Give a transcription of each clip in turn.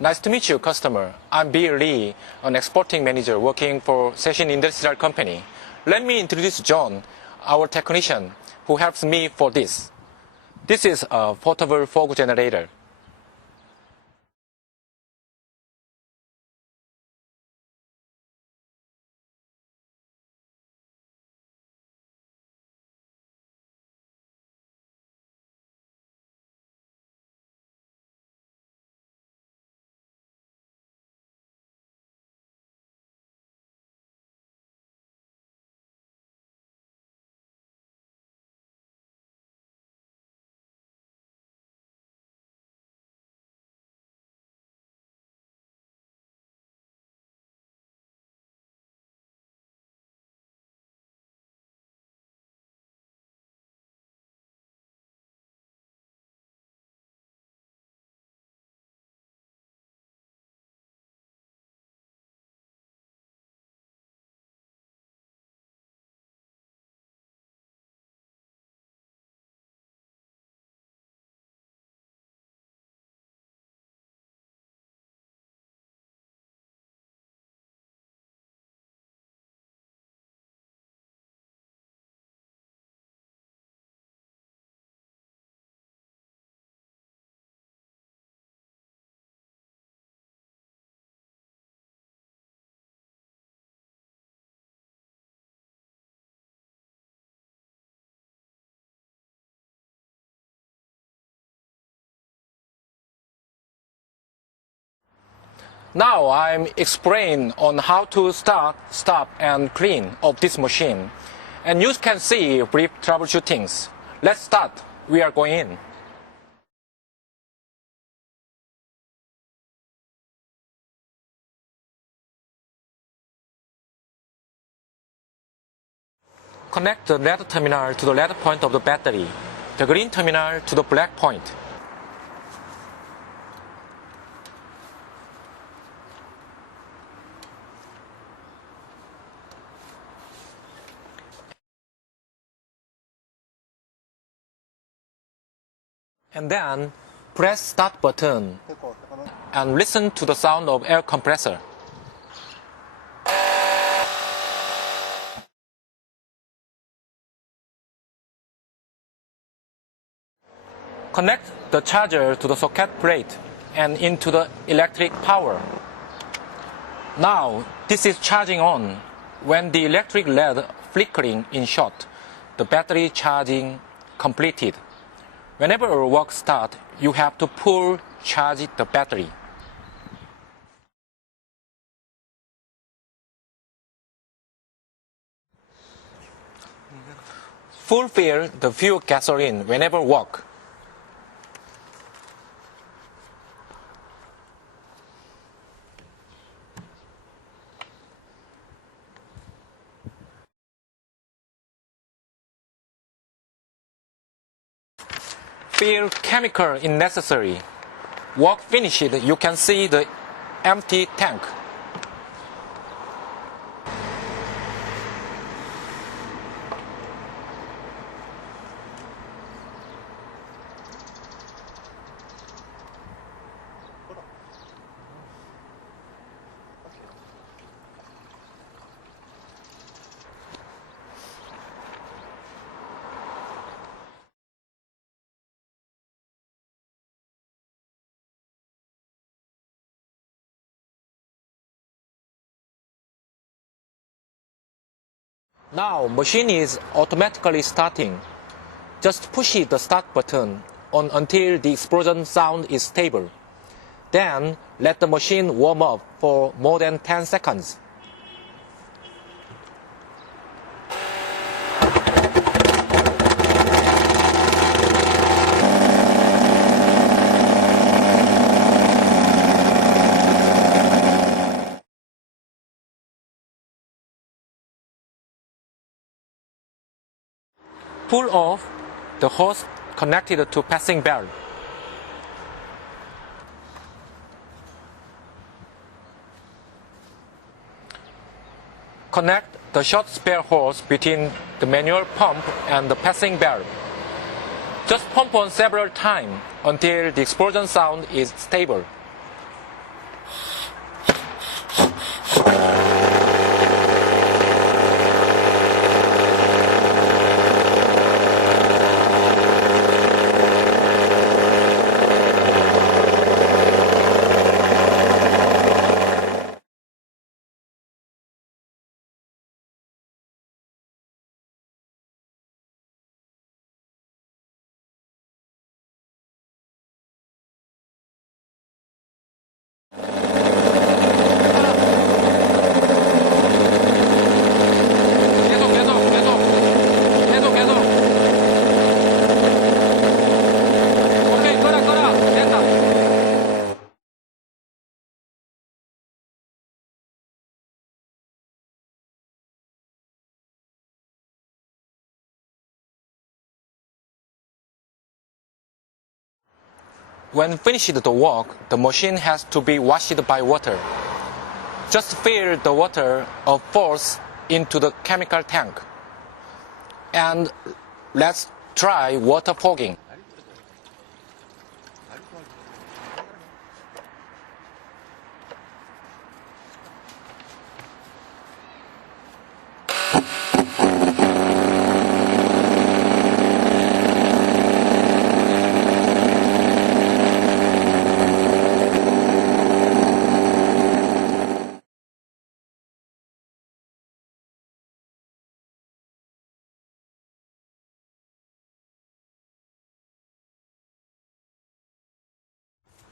Nice to meet you, customer. I'm Bill Lee, an exporting manager working for Session Industrial Company. Let me introduce John, our technician, who helps me for this. This is a portable fog generator. Now I'm explaining on how to start, stop, and clean of this machine. And you can see brief troubleshootings. Let's start. We are going in. Connect the red terminal to the red point of the battery, the green terminal to the black point. And then press start button and listen to the sound of air compressor. Connect the charger to the socket plate and into the electric power. Now this is charging on. When the electric LED flickering in short, the battery charging completed. Whenever work starts, you have to full charge the battery. Fulfill the fuel gasoline whenever work. Fill chemical if necessary. Work finished, you can see the empty tank. Now machine is automatically starting. Just push the start button on until the explosion sound is stable. Then let the machine warm up for more than 10 seconds. Pull off the hose connected to passing valve. Connect the short spare hose between the manual pump and the passing valve. Just pump on several times until the explosion sound is stable. When finished the work, the machine has to be washed by water. Just fill the water of force into the chemical tank. And let's try water fogging.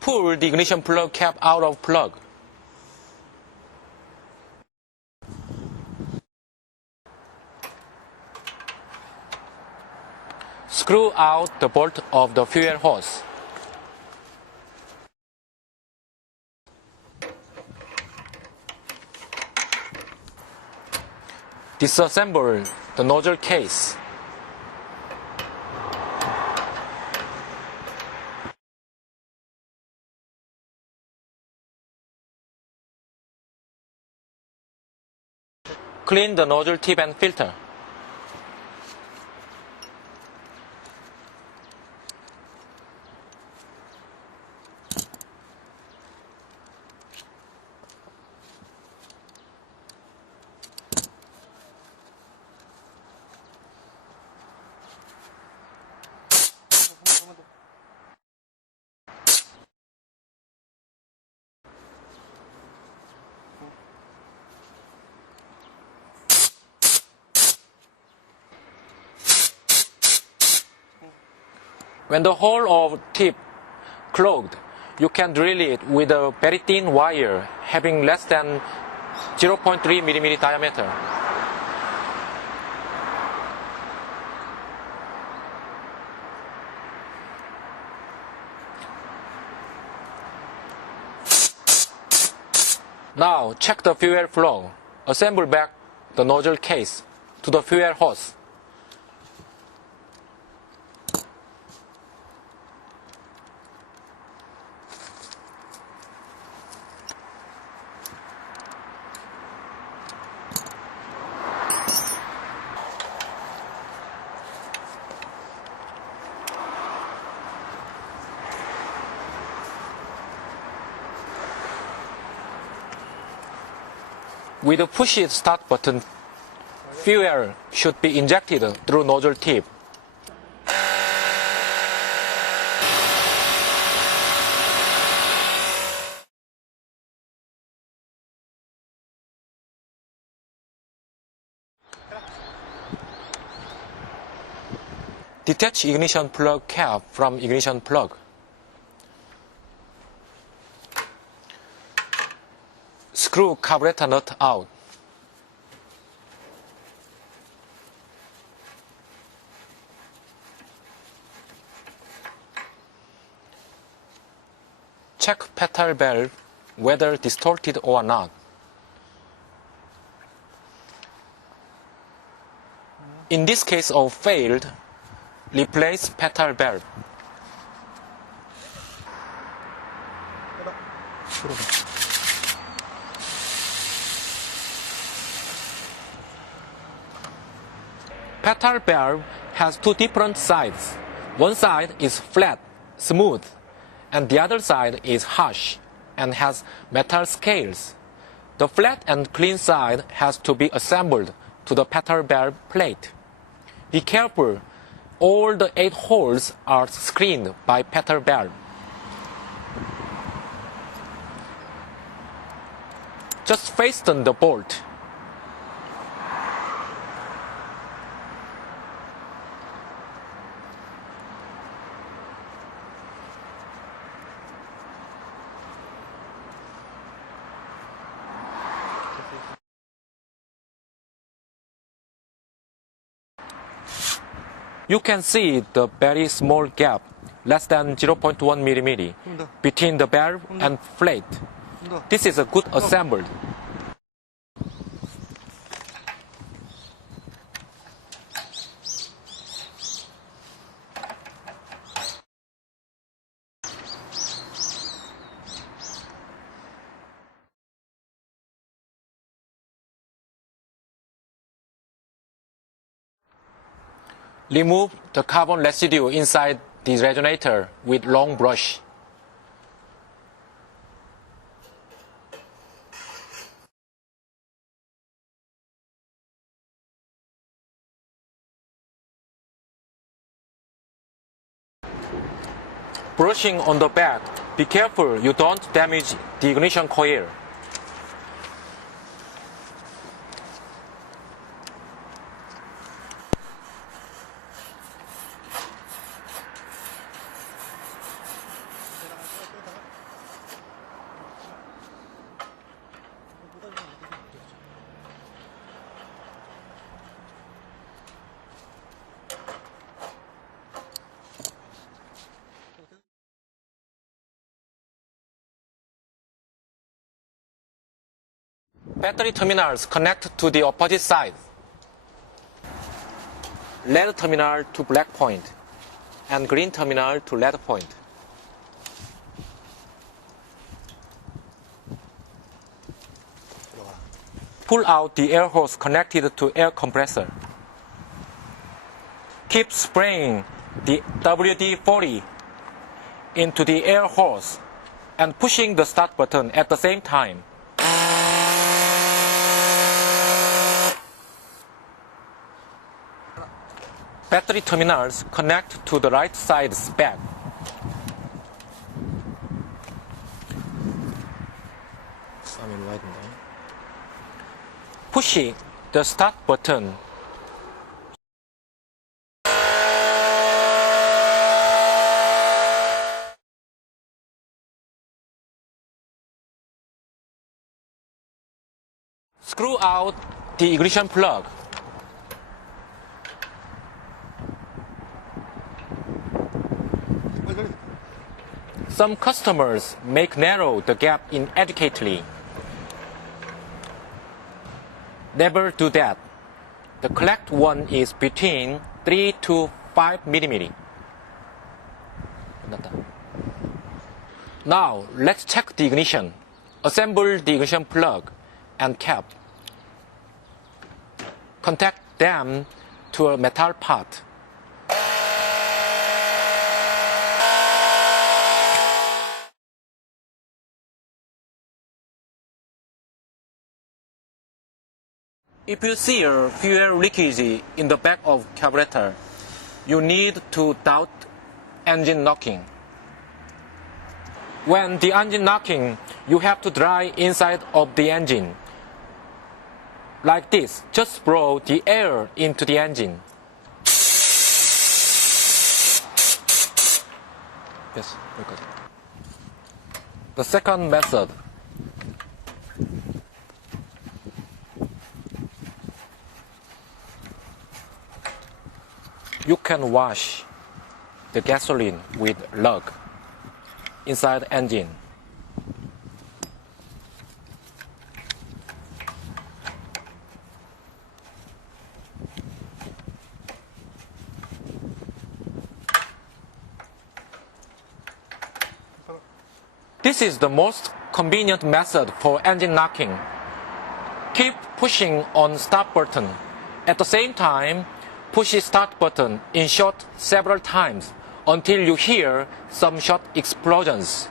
Pull the ignition plug cap out of plug. Screw out the bolt of the fuel hose. Disassemble the nozzle case. Clean the nozzle tip and filter. When the hole of tip clogged, you can drill it with a very thin wire having less than 0.3 mm diameter. Now check the fuel flow. Assemble back the nozzle case to the fuel hose. With the push start button, fuel should be injected through nozzle tip. Detach ignition plug cap from ignition plug. Screw carburetor nut out. Check PETAL valve whether distorted or not. In this case of failed, replace PETAL valve. PETAL valve has two different sides. One side is flat, smooth, and the other side is harsh and has metal scales. The flat and clean side has to be assembled to the PETAL valve plate. Be careful, all the 8 holes are screened by PETAL valve. Just fasten the bolt. You can see the very small gap, less than 0.1 mm, between the valve and plate. This is a good assembled. Remove the carbon residue inside the resonator with long brush. Brushing on the back, be careful you don't damage the ignition coil. Battery terminals connect to the opposite side. Red terminal to black point and green terminal to red point. Pull out the air hose connected to air compressor. Keep spraying the WD-40 into the air hose and pushing the start button at the same time. Battery terminals connect to the right side back. Pushing the start button. Screw out the ignition plug. Some customers make narrow the gap inadequately. Never do that. The correct one is between 3 to 5 mm. Now, let's check the ignition. Assemble the ignition plug and cap. Contact them to a metal part. If you see a fuel leakage in the back of carburetor, you need to doubt engine knocking. When the engine knocking, you have to dry inside of the engine. Like this, just blow the air into the engine. Yes, good. The second method. You can wash the gasoline with lug inside the engine. This is the most convenient method for engine knocking. Keep pushing on start button. At the same time, push the start button in short several times until you hear some short explosions.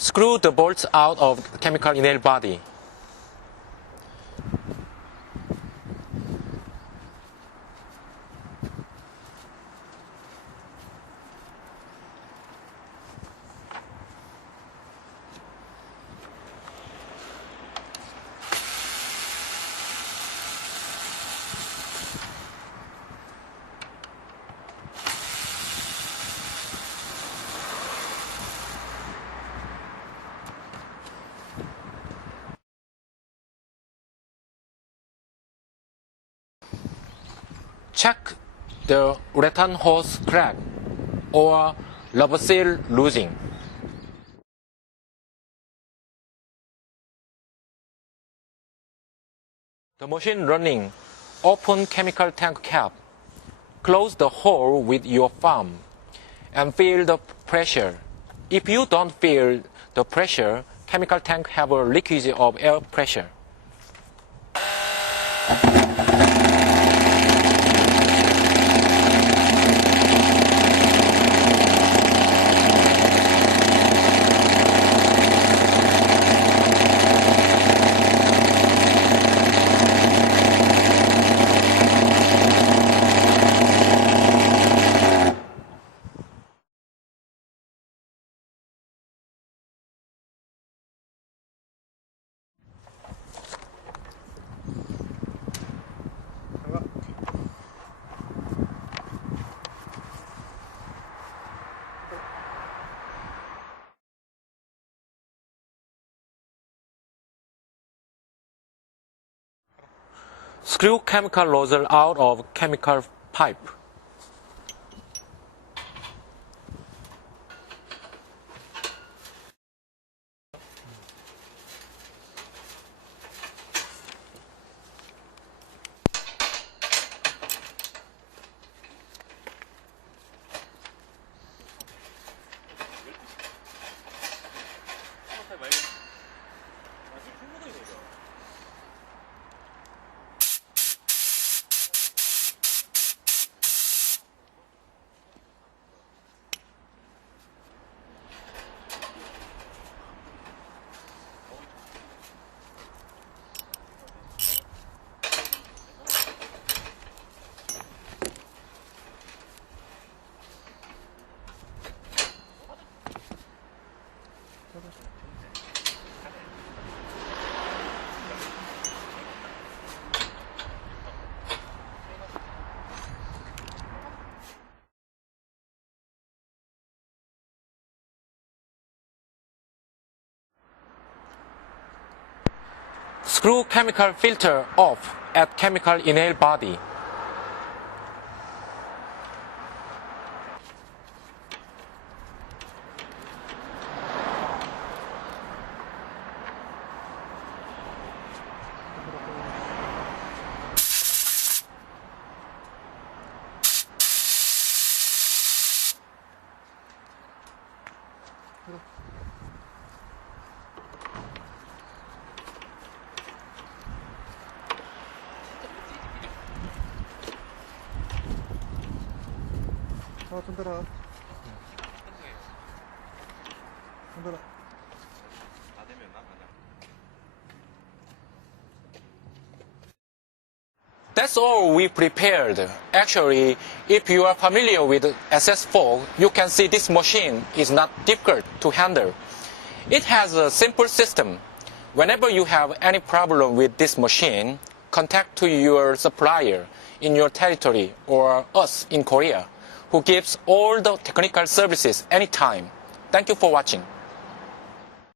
Screw the bolts out of the chemical inhale body. Check the rattan hose crack or rubber seal losing. The machine running. Open chemical tank cap. Close the hole with your thumb and feel the pressure. If you don't feel the pressure, chemical tank have a leakage of air pressure. Screw chemical nozzle out of chemical pipe. Screw chemical filter off at chemical inhale body. 흔들어. 흔들어. That's all we prepared. Actually, if you are familiar with SS4, you can see this machine is not difficult to handle. It has a simple system. Whenever you have any problem with this machine, contact to your supplier in your territory or us in Korea, who gives all the technical services anytime. Thank you for watching.